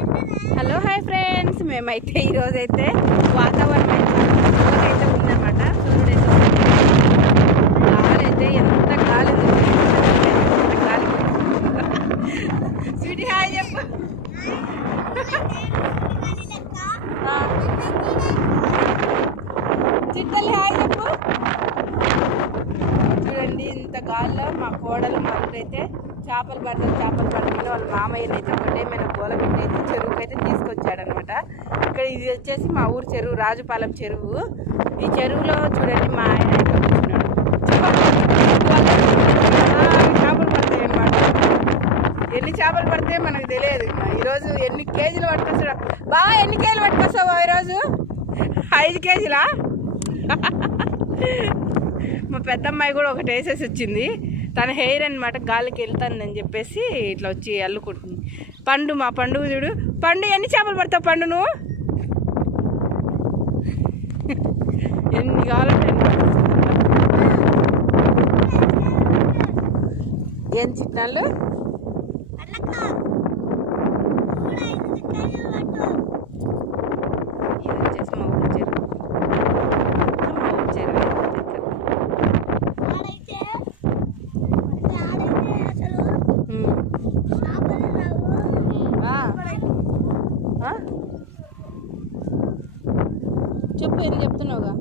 Hello hi friends, మేమైతే ఈరోజైతే వాతావరణం అయితే ఉందన్నమాట. సూర్యుడు అయితే గాలి అయితే ఎంత గాలి గాలి. స్వీటీ హాయ్ చెప్పు. చిట్టల్లి హాయ్ చెప్పు. చూడండి ఇంత గాలిలో మా కోడలు మాకైతే చేపలు పడుతుంది. వాళ్ళ మామయ్యని అయితే ఒకటే మన గోలగడ్డ అయితే చెరువుకి అయితే తీసుకొచ్చాడనమాట. ఇక్కడ ఇది వచ్చేసి మా ఊరు చెరువు, రాజుపాలెం చెరువు. ఈ చెరువులో చూడండి మా ఆయన అయితే కూర్చున్నాడు. చేపలు పడతాయి అన్నమాట. ఎన్ని చేపలు పడితే మనకు తెలియదు. ఈరోజు ఎన్ని కేజీలు పట్టుకొస్తాడు బాగా. ఎన్ని కేజీలు పట్టుకొస్తావు ఈరోజు? 5 కేజీలా? మా పెద్దమ్మాయి కూడా ఒకటి వేసేసి వచ్చింది. తన హెయిర్ అనమాట గాలికి వెళ్తానని చెప్పేసి ఇట్లా వచ్చి అల్లుకుంటుంది. పండు, మా పండు చూడు. పండు ఎన్ని చేపలు పడతావు పండు నువ్వు? ఎన్ని కావాలంటే ఏం చిట్నాళ్ళు. ఇది వచ్చేసి మా ఊరు చెరువు. చెప్పు, ఏం చెప్తున్నావుగా?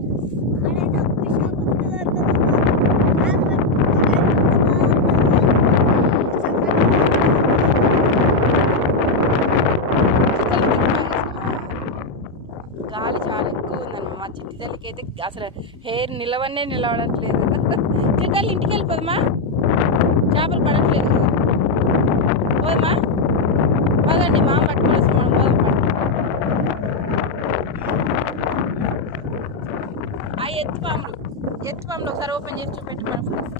గాలి చాలా ఎక్కువ ఉందన్నమాట. మా చిట్టి తల్లికి అయితే అసలు హెయిర్ నిలవడట్లేదు. చిట్టి తల్లి ఇంటికి వెళ్ళిపోదమ్మా, చేపలు పడట్లేదు కదా. పోదమ్మా, పోదండి మా పట్టుకోవాల్సి మనం పోదమ్మా. ఎత్తుపాములు ఒకసారి ఓపెన్ చేసి చూపెట్టి మన ఫ్రెండ్స్.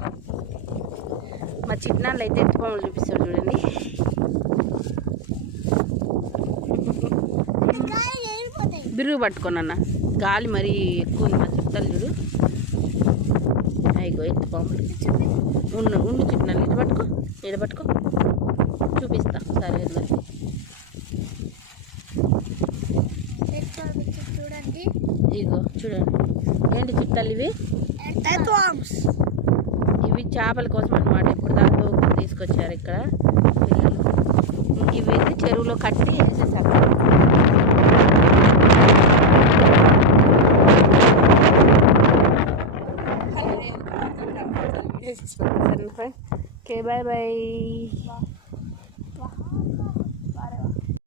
మా చిట్నాళ్ళు అయితే ఎత్తుపాములు చూపిస్తాడు చూడండి. బిరుగు పట్టుకోనన్న, గాలి మరీ ఎక్కువ ఉంది. మా చిట్టాలు చూడు. అయిగో ఎత్తుపాములు. ఉండు చిట్నాళ్ళు, ఇటు పట్టుకో చూపిస్తా సరే. ఇగో చూడండి, ఏంటి చిట్టాలు ఇవి? ఇవి చేపల కోసం అన్నమాట. ఇప్పుడు దాంతో తీసుకొచ్చారు ఇక్కడ పిల్లలు. ఇవి అయితే చెరువులో కట్టి వేసేసారు. Okay bye bye.